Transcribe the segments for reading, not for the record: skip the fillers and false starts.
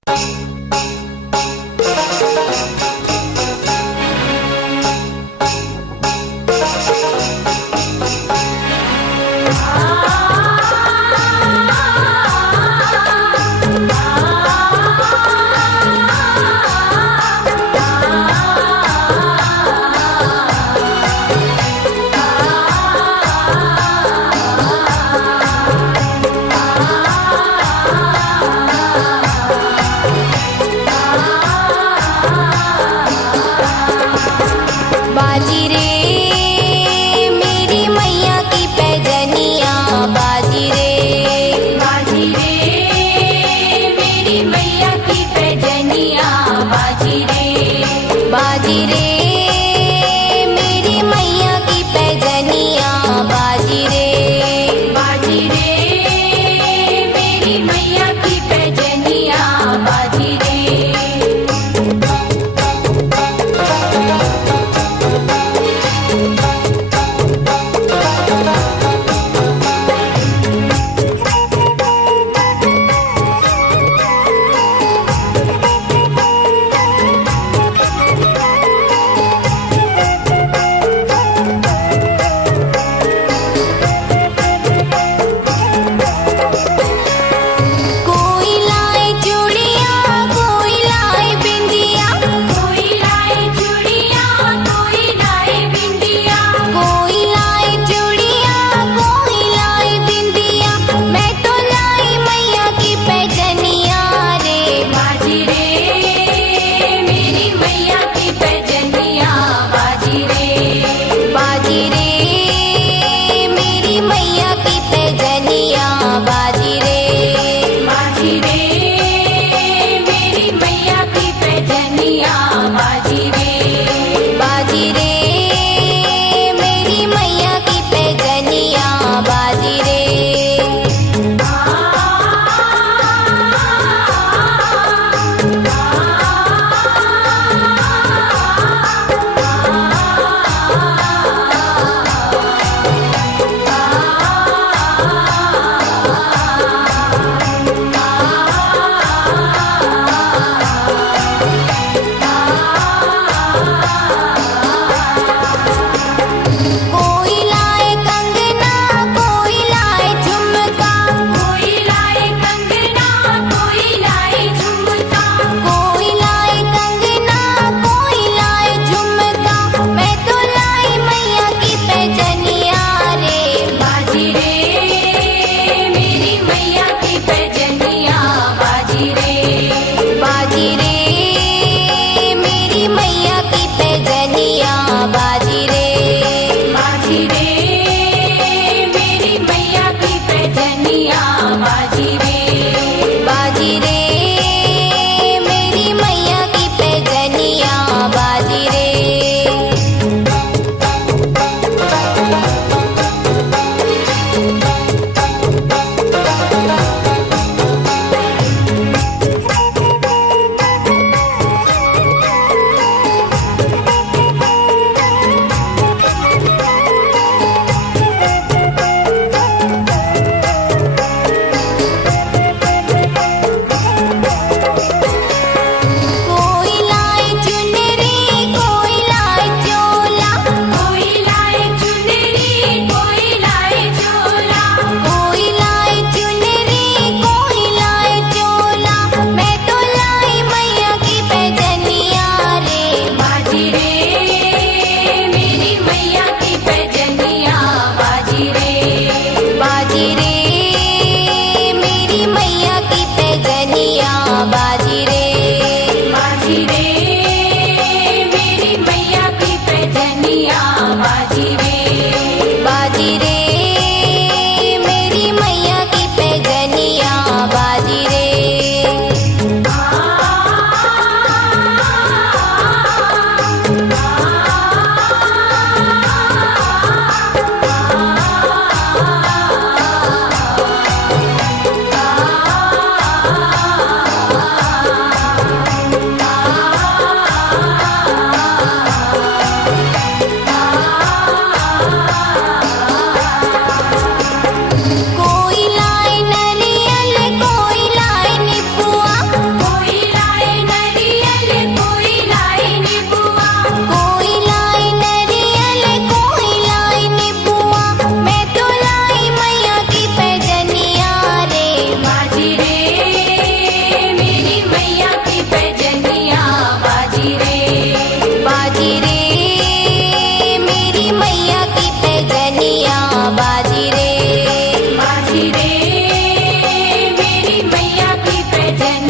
बाजी रे मेरी मैया की पैजनिया, बाजी रे मेरी मैया की पैजनिया, बाजी रे मेरी मैया की पैजनिया, बाजी रे मेरी मैया की पैजनिया, बाजी रे।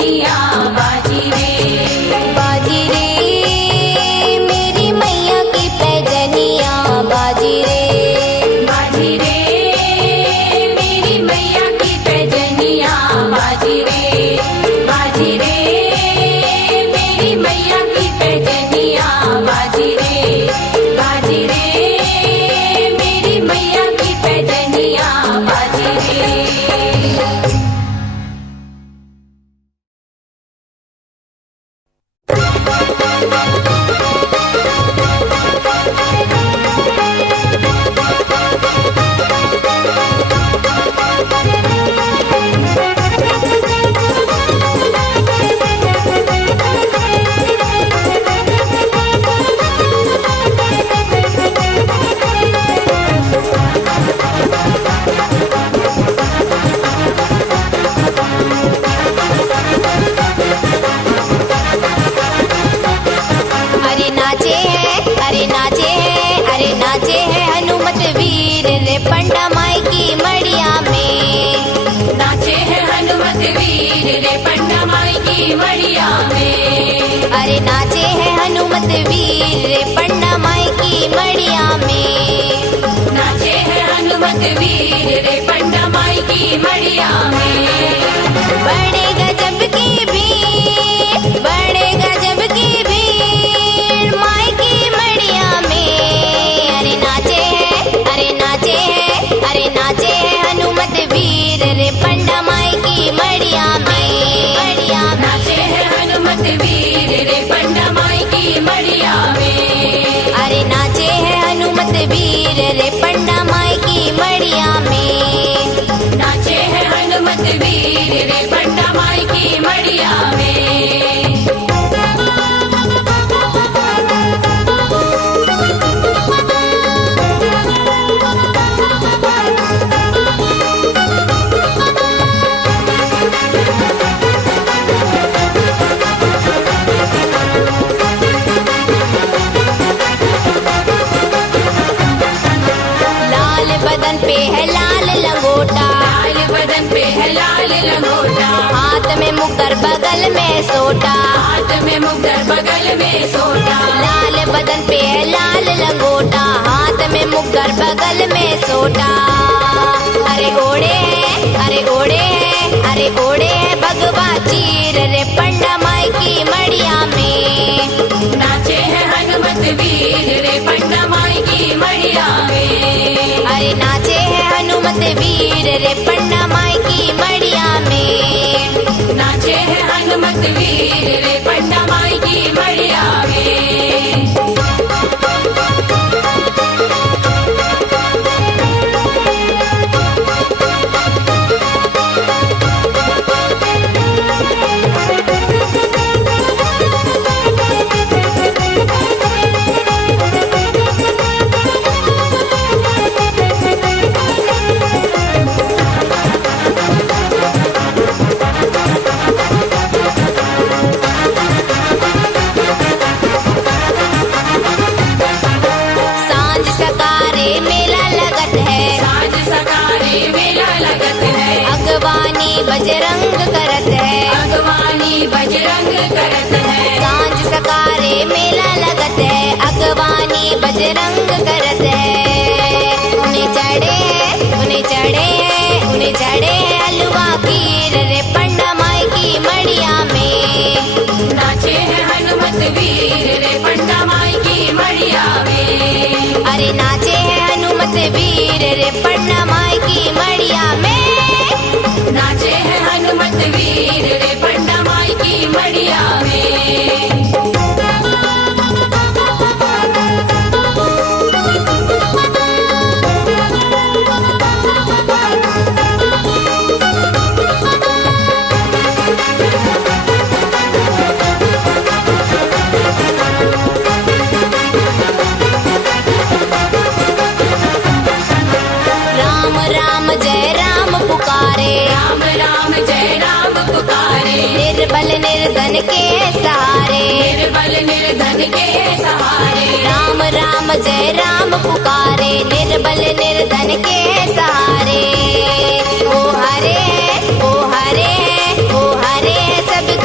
पैजनिया बाजी रे मेरी मैया की पैजनिया बाजी रे मेरी मैया की पैजनिया बाजी रे मेरी मैया की पैजनिया बाजी रे मेरी मैया की पैजनिया बाजी रे। पंडा माई की मड़िया में नाचे है हनुमत वीर रे पंडा माई की मड़िया में। अरे नाचे है हनुमत वीर रे पंडा माई की मड़िया में नाचे है हनुमत वीर रे पंडा माई की मड़िया में। बड़े गजब की भीड़ बड़े गजब की भीड़ माई की मड़िया में। अरे नाचे है हनुमत वीर रे पंडा माई की मड़िया में नाचे है हनुमत वीर रे पंडा माई की मड़िया में। अरे नाचे है हनुमत वीर रे पंडा माई की मड़िया में नाचे है हनुमत वीर रे पंडा माई की मड़िया में। बदन पे है लाल लंगोटा हाथ में मुक्कर बगल में सोटा लाल बदन पे है लाल लंगोटा हाथ में मुक्कर बगल में सोटा। अरे ओढ़े है भगवा चीर रे पंडा माई की मड़िया में नाचे है हनुमत वीर रे पंडा माई की मड़िया में। अरे नाचे है हनुमत वीर रे पंडा माई की मड़िया में नाचे है हनुमत वीर रे पंडा माई की मड़िया में। बजरंग करत है सांझ सकारे मेला लगत है अगवानी बजरंग करत है। उन्हें चढ़े है हलवा खीर रे पंडा माई की मड़िया में नाचे है हनुमत वीर रे पंडा माई की मड़िया में। अरे नाचे है हनुमत वीर रे पंडा माई की मड़िया में नाचे है हनुमत वीर रे पंडा माई की मड़िया में। निर्बल निर्धन के सहारे राम राम जय राम पुकारे निर्बल निर्धन के सहारे। ओ हरे सब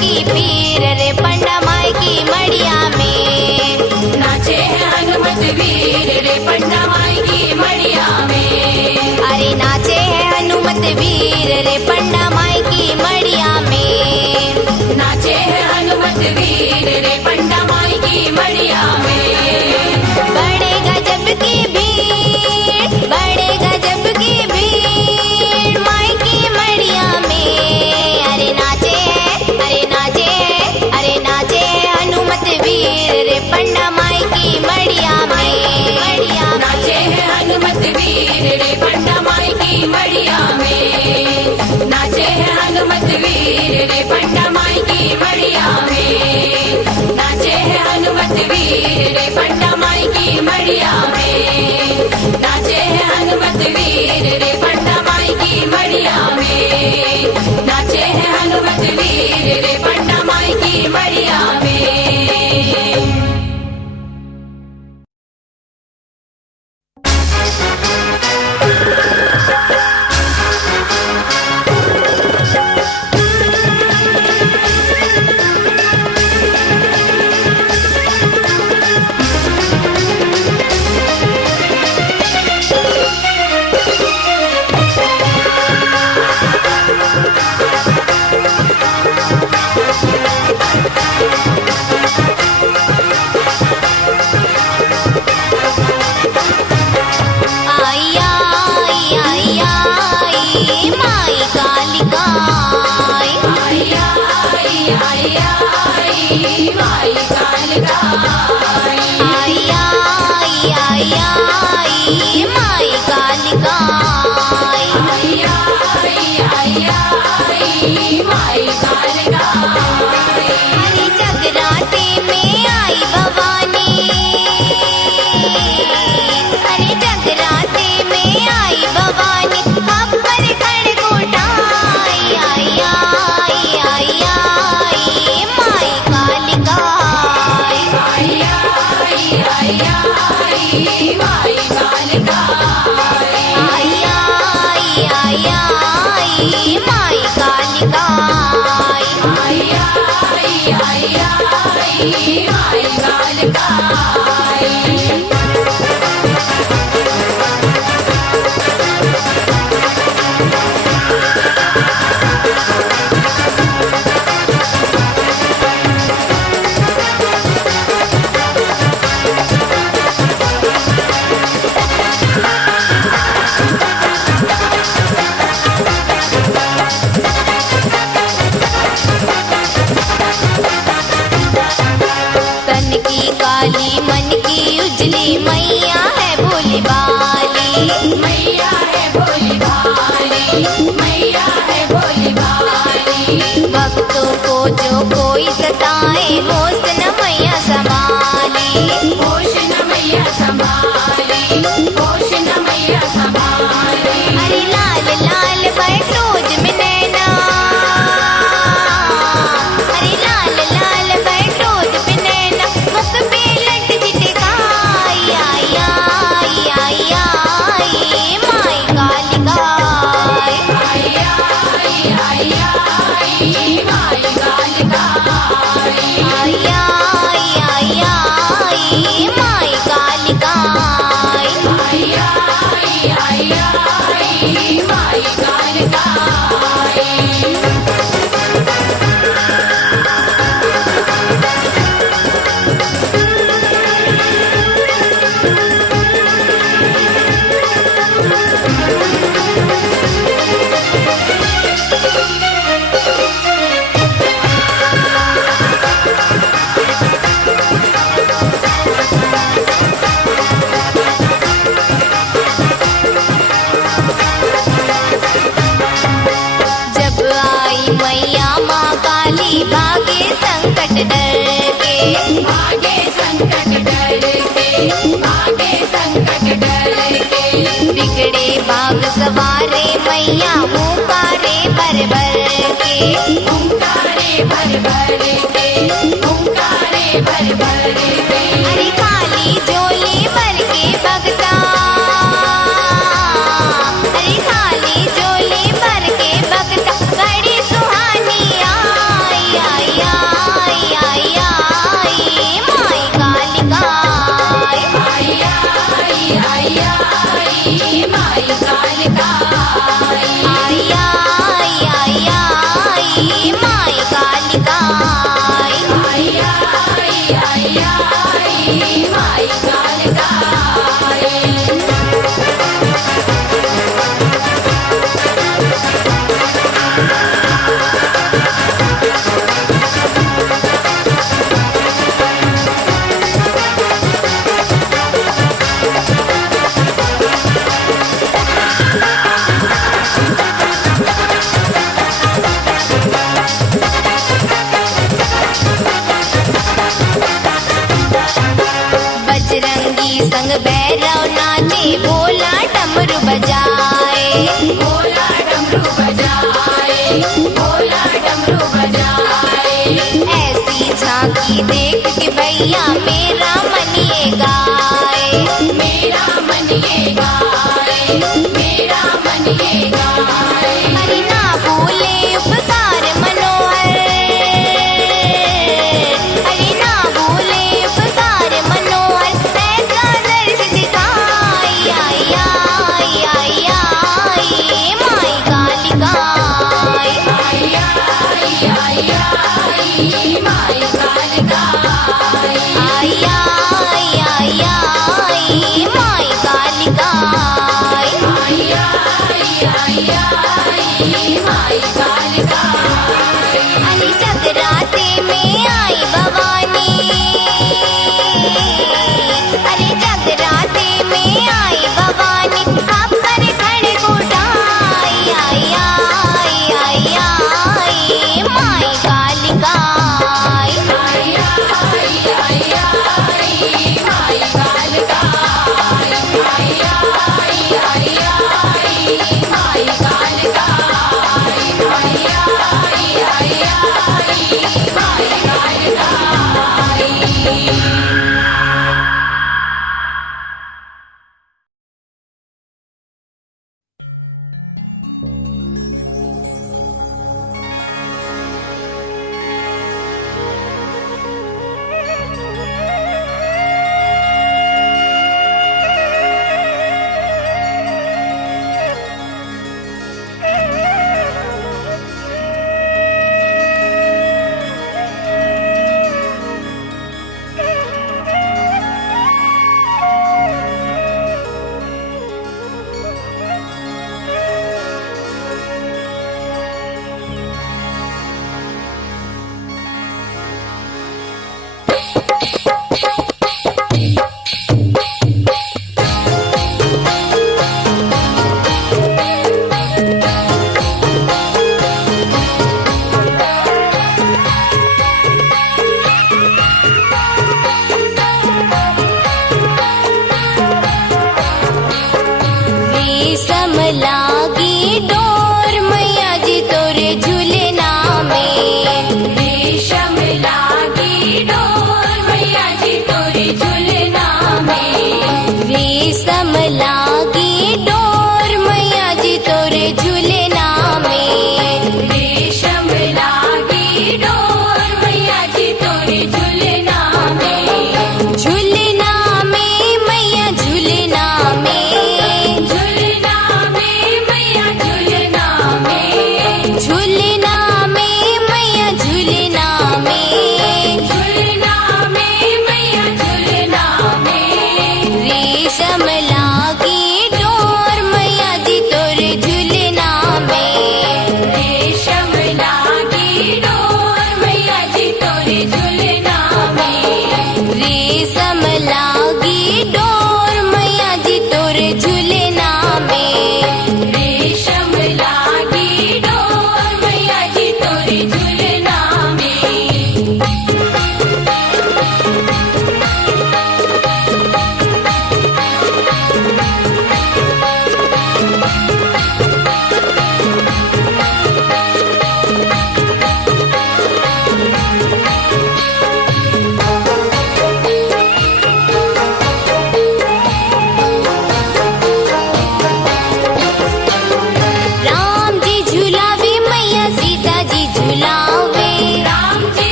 आई माई कालिका अरे जगराते में आई भवानी अरे जगराते में आई भवानी अपर खड़ग उठाई आई आई आई आई माई कालिका आई आई आई आई माई कालिका आई आई आई आई माई कालिका आई आई आई आई माई कालिका तन की काली मन की उजली मैया है भोली भाली मैया है भोली भाली मैया है भोली भाली भक्तों को जो कोई सताए होश न मैया संभाली होश न मैया संभाली होश न मैया संभाली अरे लाल लाल बरसोज में नैना अरे लाल लाल बरसोज में नैना मुख पे लट चिटकाई आई आई आई आई माई कालिका आई आई आई आई माई कालिका आई आई आई आई माई कालिका आई आई आई आई माई कालिका जब आई मैया माँ काली भागे संकट डर के भागे संकट डर के भागे संकट डर के बिगड़े बाग सवारे मैया हुंकारे भर भर के हुंकारे भर भर के हुंकारे भर भर के अरे काली झोली भर के भगता अरे खाली झोली भर के भगता घड़ी सुहानी आई आई आई आई आई माई कालिका आई आई आई आई माई कालिका आई आई आई आई माई कालिका आई आई आई आई माई कालिका बजरंगी संग भैरव नाचे भोला डमरू बजाए भोला डमरू बजाए भोला डमरू बजाए ऐसी झांकी देख के भैया मेरा मन ये गाए मेरा मन ये गाए मेरा मन ये गाए अरे ना भूले उपकार मनोहर अरे ना भूले उपकार मनोहर ऐसा दर्श दिखाई आई आई आई आई माई कालिका आई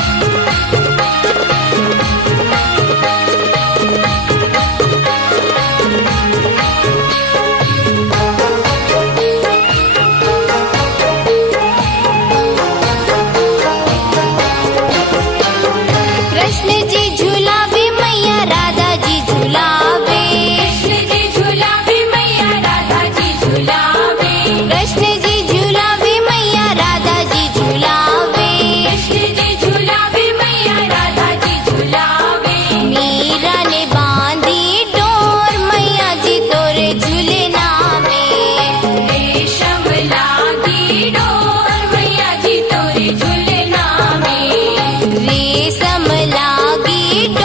कृष्ण जी झुलावे मैया राधा जी झुलावे कृष्ण जी झुलावे मैया राधा जी झुलावे कृष्ण जी झुलावे मैया राधा जी झुलावे कृष्ण जी झुलावे मैया राधा जी झुलावे मीरा ने बांधी डोर मैया जी तोरे झूलना में रेशम लागी डोर मैया जी तोरे झूलना में रेशम लागी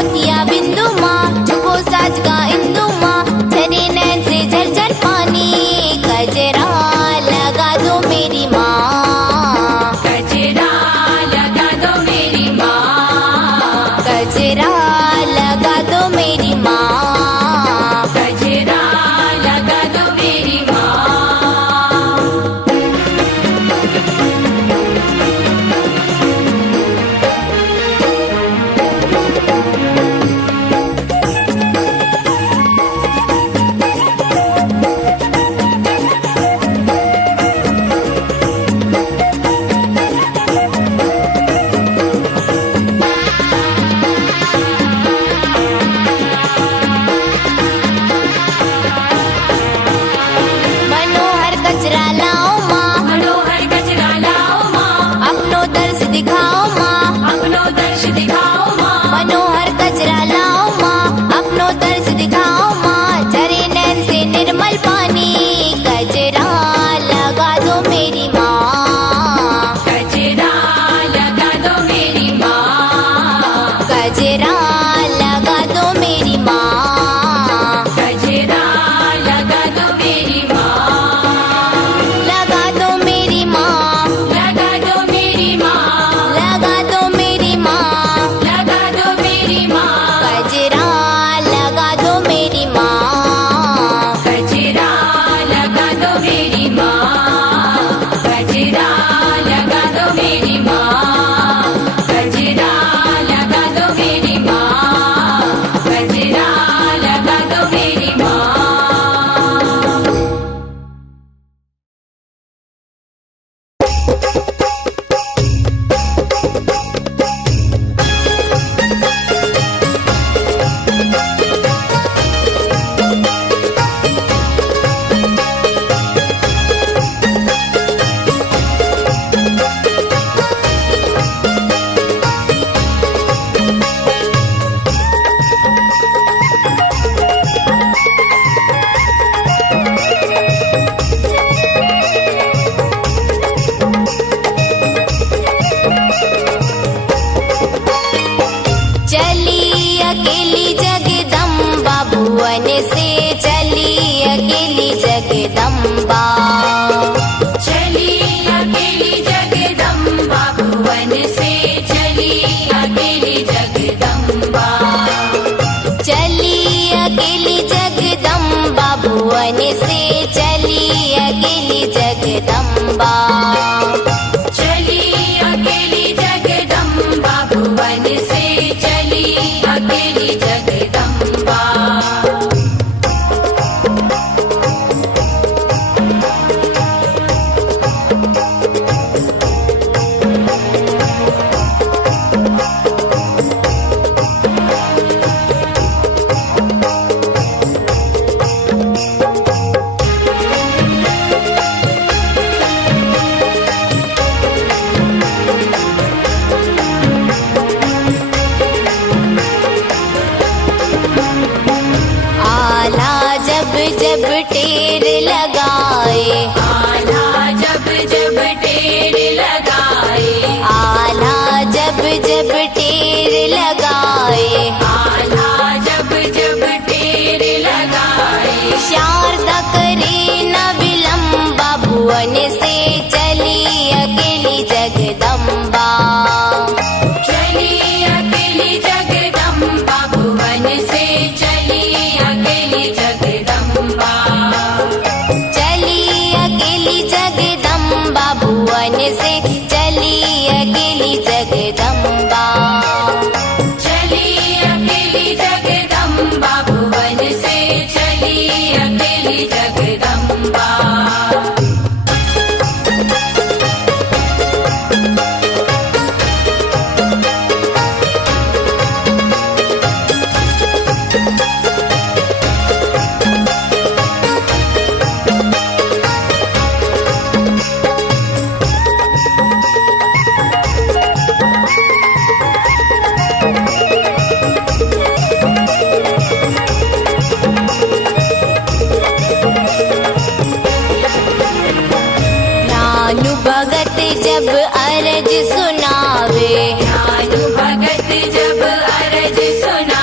मोतिया बिंदु माँ, छुपो साज का इंदु माँ, झरे नैन से झरझर पानी, गजरा लगा दो मेरी माँ, गजरा लगा दो मेरी माँ, गजरा लगा दो मेरी माँ, गजरा लगा दो मेरी माँ। मनोहर कचरा लाओ माँ, मनोहर कचरा लाओ माँ, अपनो दर्श दिखाओ माँ, अपनो दर्श दिखाओ माँ, मनोहर कचरा लाओ माँ, अपनो दर्श दिखाओ माँ, झरे नैन से निर्मल पानी, गजरा लगा दो मेरी माँ, गजरा लगा दो मेरी माँ, गजरा लगा दो मेरी माँ, गजरा लगा दो मेरी माँ, लगा दो मेरी माँ, लगा दो मेरी माँ, लगा दो मेरी माँ, लगा दो मेरी माँ, गजरा लगा दो मेरी माँ, गजरा लगा दो मेरी माँ, गजरा लगा दो मेरी माँ, गजरा लगा दो मेरी माँ, गजरा लगा दो मेरी माँ। चली अकेली जगदम्बा भुवन से, चली अकेली जगदम्बा, चली अकेली जगदम्बा भुवन से, चली अकेली जगदम्बा, चली अकेली जगदम्बा भुवन से, चली अकेली जगदम्बा, चली अकेली जगदम्बा भुवन से, चली अकेली जगदम्बा। आला जब जब टेर लगाए, आला जब जब टेर लगाए, आला जब जब टेर लगाए, आला जब जब टेर लगाए, शारदा करे न विलंबा भुवन से, चली अकेली जगदम्बा, चली अकेली जगदम्बा भुवन से, चली अकेली जगदम्बा, चली अकेली जगदम्बा भुवन से, चली अकेली जगदम्बा, चली अकेली जगदम्बा भुवन से, चली अकेली जगदम्बा। जब अरज सुनावे, ज्ञान भगत जब अरज सुना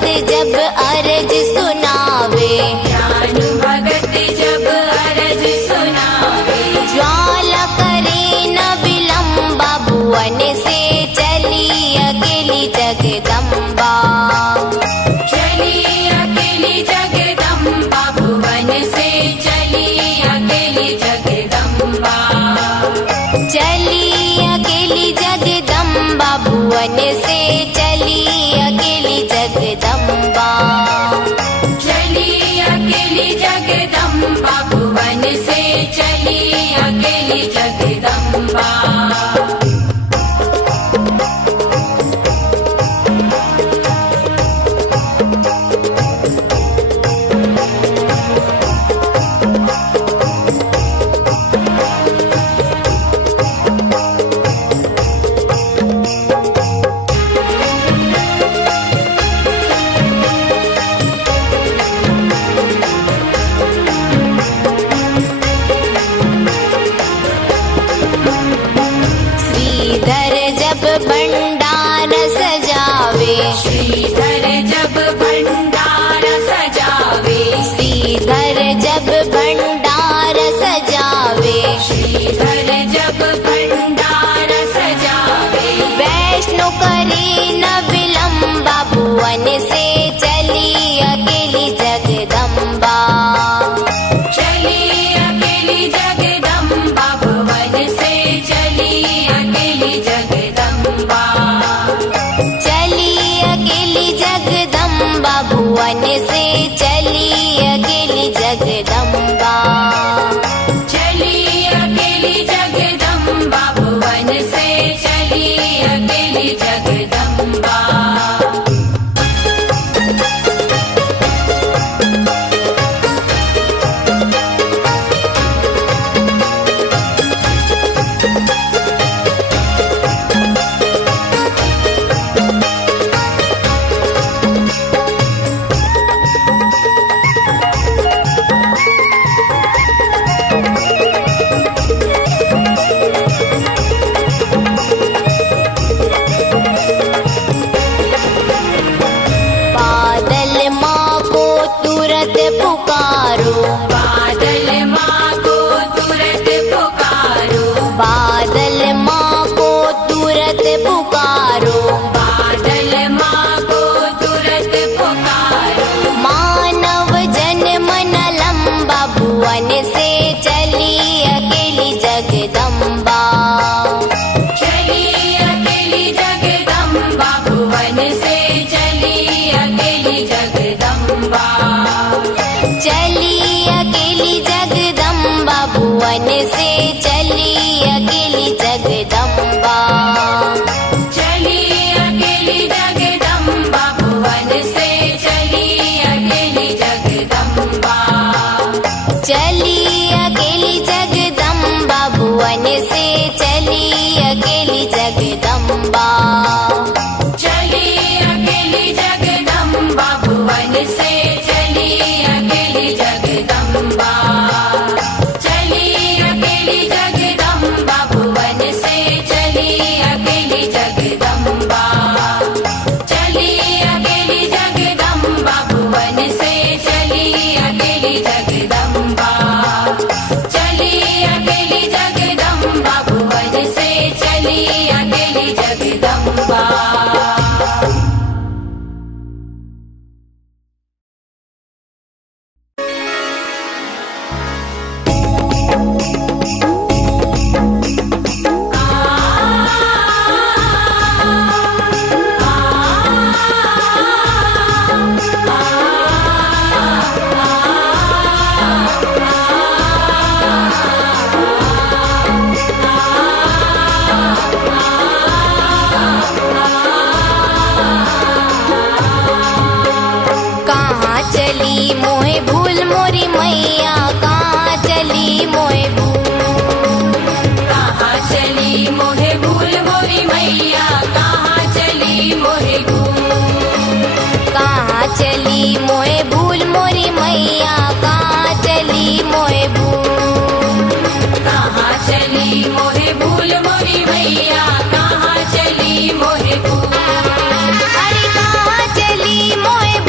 भगत जब अरज सुनावे, ज्ञान भगत जब अरज सुनावे, ज्वाला करे न विलंबा, भुवन से चली अकेली जगदम्बा। चली अकेली जगदम्बा, भुवन से चली अकेली जगदम्बा। चली अकेली जगदम्बा, भुवन से चली अकेली जगदम्बा। चली अकेली जगदम्बा, भुवन से चली अकेली जगदम्बा। श्रीधर जब भंडार सजावे, श्रीधर जब भंडार सजावे, श्रीधर जब भंडार सजावे, श्रीधर जब भंडार सजावे, वैष्णो करे न विलंबा, भुवन से चली अकेली जगदम्बा। चली अकेली जगदम्बा, भुवन से चली अकेली जगदम्बा। चली अकेली जगदम्बा, भुवन से चली अकेली जगदम्बा। चली अकेली जगदम्बा, भुवन से चली अकेली जगदम्बा। बादल माँ को तुरंत पुकारो, बादल माँ को तुरंत पुकारो, बादल माँ को तुरंत पुकारो। बादल माँ को तुरंत पुकारो। मानव जन्म न लंबा, भुवन से चली अकेली जगदम्बा। चली अकेली जगदम्बा, भुवन से चली अकेली जगदम्बा। चली अकेली जगदम्बा, भुवन से चली अकेली जगदम्बा। चली अकेली जगदम्बा, भुवन से चली अकेली जगदम्बा। चली अकेली जगदम्बा, भुवन से चली अकेली जगदम्बा। चली अकेली जगदम्बा, भुवन से चली अकेली जगदम्बा। चली अकेली जगदम्बा, भुवन से चली अकेली जगदम्बा। चली अकेली जगदम्बा, भुवन से चली अकेली जगदम्बा। चली अकेली जगदम्बा, भुवन से चली अकेली जगदम्बा। कहाँ चली मोहे भूल मोरी मैया, कहाँ चली मोहे भूल। कहाँ चली मोहे भूल मोरी मैया, कहाँ चली मोहे भूल। कहाँ चली मोहे भूल मोरी मैया, कहाँ चली मोहे भूल। कहाँ चली मोहे भूल मोरी मैया, कहाँ चली मोहे भूल। अरे कहाँ चली मोहे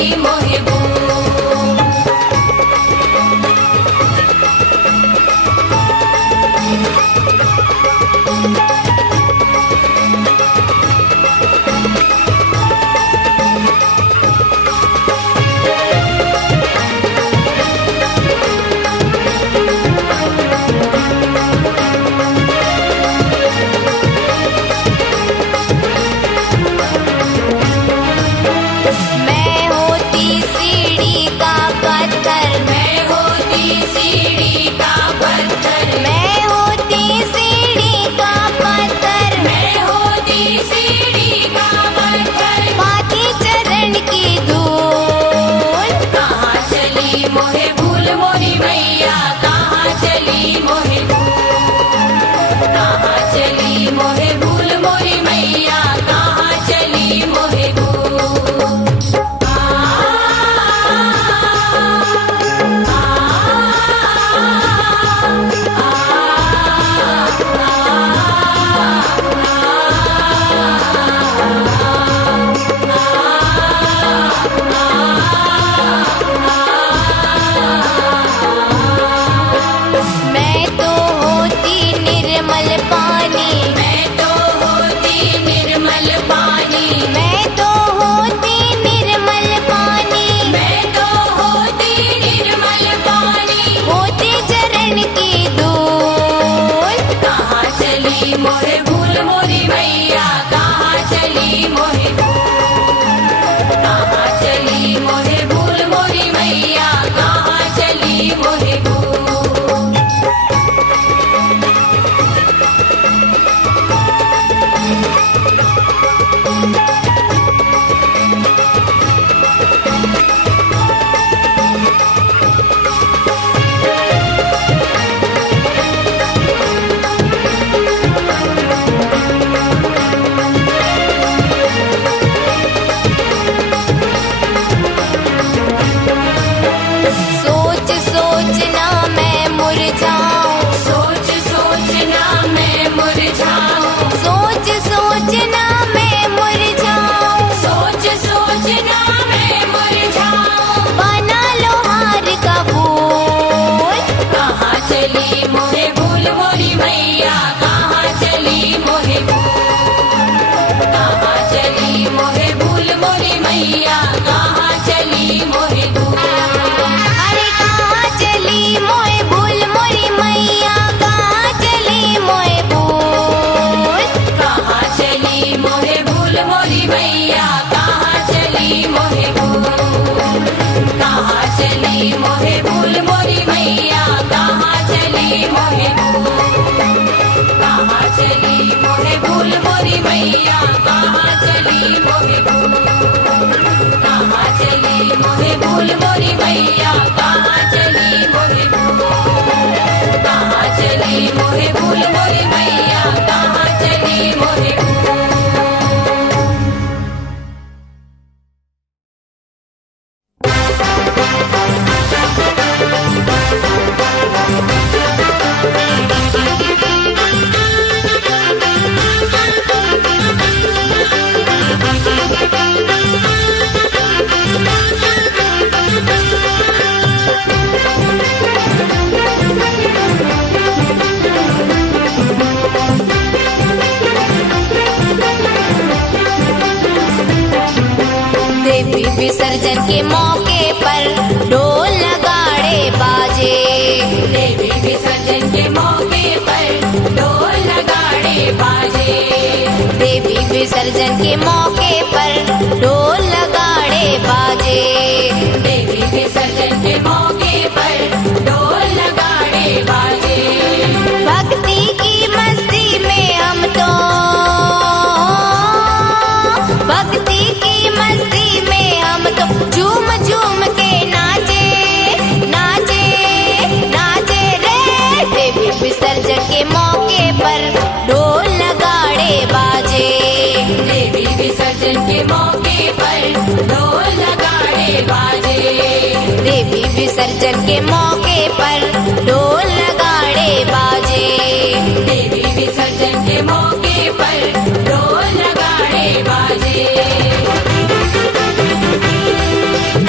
चली मोहे भूल। मैं होती सीढ़ी का पत्थर, मैं होती सीढ़ी का पत्थर, मैं होती सीढ़ी का पत्थर, मैं होती सीढ़ी का पत्थर। पाती चरण की धूल। कहाँ चली मोहे भूल मोरी मैया, कहाँ चली मोहे भूल। कहाँ चली मोहे भूल मोरी मैया, कहाँ चली मोहे भूल। मैं तो होती निर्मल पानी, मैं तो होती निर्मल पानी, मैं तो होती निर्मल पानी, मैं तो होती निर्मल पानी। होती चरण की धूल। कहाँ चली मोहे भूल मोरी मैया, कहाँ चली मोहे भूल। कहाँ चली मोहे भूल मोरी मैया, कहाँ चली मोहे भूल। सोच सोचना मैं मुरझाऊं, सोच सोचना मैं मुरझाऊं, सोच सोचना मैं मुरझाऊं, सोच सोचना मैं मुरझाऊं। बना लो हार का फूल। कहाँ चली मोहे भूल मोरी मैया, कहाँ चली मोहे भूल। कहाँ चली मोहे भूल मोरी मैया, कहाँ चली मोहे भूल। अरे कहाँ चली मोए भूल मोरी मैया, कहाँ चली मोए भूल। कहाँ चली मोहे भूल मोरी मैया, कहाँ चली मोहे भूल। कहाँ चली मोहे भूल मोरी मैया, कहाँ चली मोहे भूल। कहाँ चली मोहे भूल मोरी मैया, कहाँ चली मोहे भूल। कहाँ चली मोहे भूल मोरी मैया, कहाँ चली मोहे भूल। कहाँ चली मोहे भूल मोरी मैया, कहाँ चली मोहे भूल। देवी विसर्जन के मौके पर ढोल नगाड़े बाजे, देवी विसर्जन के मौके पर ढोल नगाड़े बाजे। देवी विसर्जन के मौके पर ढोल नगाड़े बाजे। देवी विसर्जन के मौके पर ढोल नगाड़े बाजे। भक्ति की मस्ती में हम तो, भक्ति की मस्ती में हम तो झूम झूम के नाचे नाचे नाचे रे। देवी विसर्जन के मौके पर ढोल नगाड़े बाजे। देवी विसर्जन के मौके पर ढोल नगाड़े बाजे। देवी विसर्जन के मौके पर ढोल नगाड़े बाजे। देवी विसर्जन के मौके पर ढोल नगाड़े बाजे।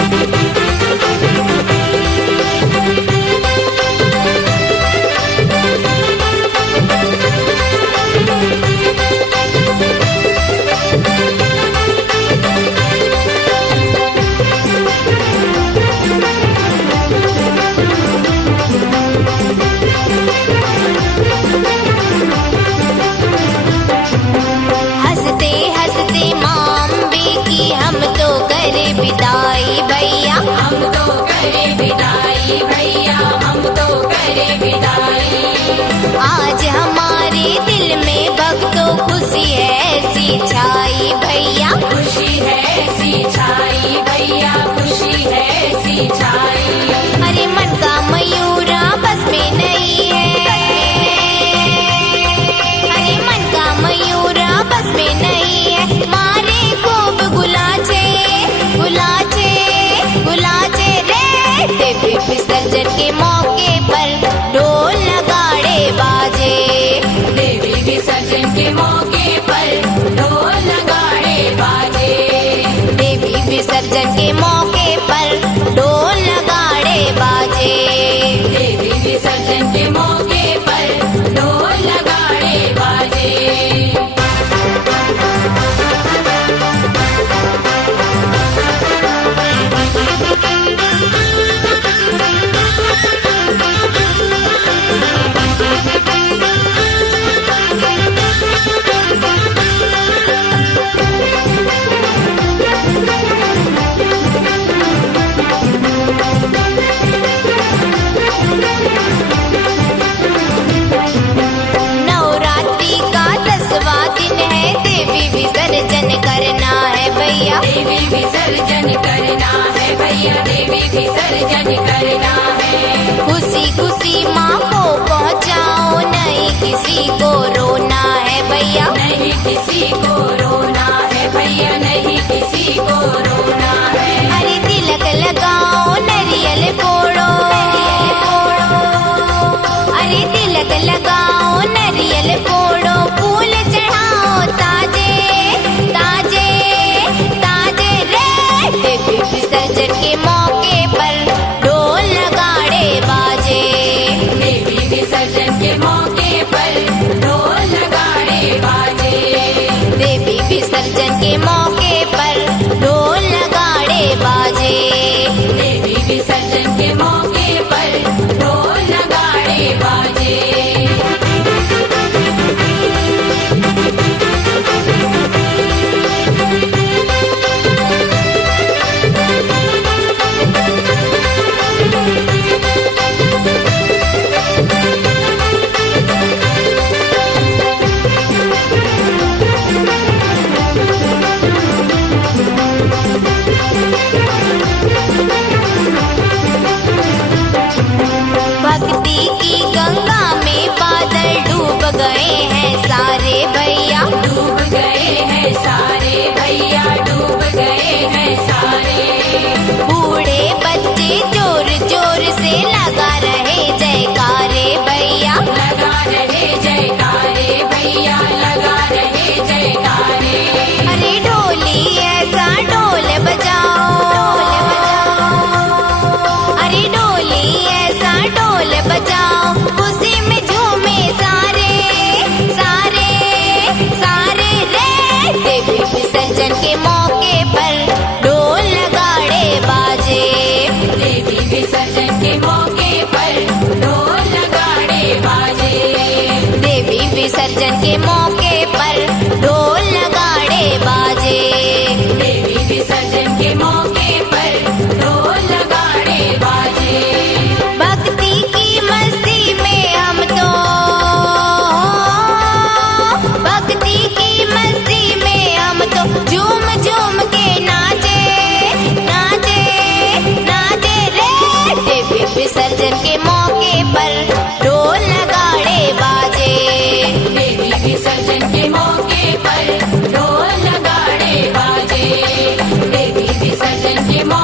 छाई भैया, खुशी है ऐसी छाई भैया, खुशी है ऐसी छाई। अरे मन का मयूरा बस में नहीं है, अरे मन का मयूरा बस में नहीं है, मारे खूब गुलाचे गुलाचे गुलाचे रे। देवी विसर्जन के मौके पर ढोल नगाड़े बाजे, देवी विसर्जन के मौके पर ढोल नगाड़े बाजे, देवी विसर्जन के मौके पर ढोल नगाड़े बाजे, देवी विसर्जन के मौके पर ढोल नगाड़े बाजे। नवरात्रि का 10वां दिन है, देवी विसर्जन करना है भैया, देवी विसर्जन करना है भैया, देवी विसर्जन करना है। खुशी खुशी माँ को पहुँचाओ, नहीं किसी को रोना है भैया, नहीं किसी को रोना है भैया, नहीं किसी को रोना है। अरे तिलक लगाओ नरियल फोड़ो, अरे तिलक लगाओ नरियल फोड़ो, फूल चढ़ाओ ताजे ताजे ताजे रे। देवी विसर्जन के मौके पर ढोल नगाड़े बाजे, देवी विसर्जन के मौके पर ढोल नगाड़े बाजे, देवी विसर्जन के मौके पर ढोल नगाड़े बाजे, देवी विसर्जन के मौके पर ढोल नगाड़े बाजे। भक्ति की गंगा में बादल डूब गए हैं सारे भैया, डूब गए हैं सारे भैया, डूब गए हैं सारे। बूढ़े बच्चे जोर जोर से लगा रहे जयकारे भैया, लगा रहे जयकारे भैया, लगा रहे जयकारे। अरे ढोली ऐसा ढोल बजाओ, अरे ढोली ऐसा ढोल बजाओ, खुशी में झूमे सारे सारे सारे रे। देवी विसर्जन के मौके पर ढोल नगाड़े बाजे, देवी विसर्जन के मौके पर ढोल नगाड़े बाजे, देवी विसर्जन के मौके पर ढोल नगाड़े बाजे, देवी विसर्जन के मौके पर ढोल नगाड़े बाजे। भक्ति की मस्ती में हम तो, भक्ति की मस्ती में हम तो झूम झूम के नाचे नाचे नाचे रे। देवी विसर्जन के मौके पर ढोल नगाड़े बाजे, देवी विसर्जन के मौके पर ढोल नगाड़े बाजे, देवी विसर्जन के मौके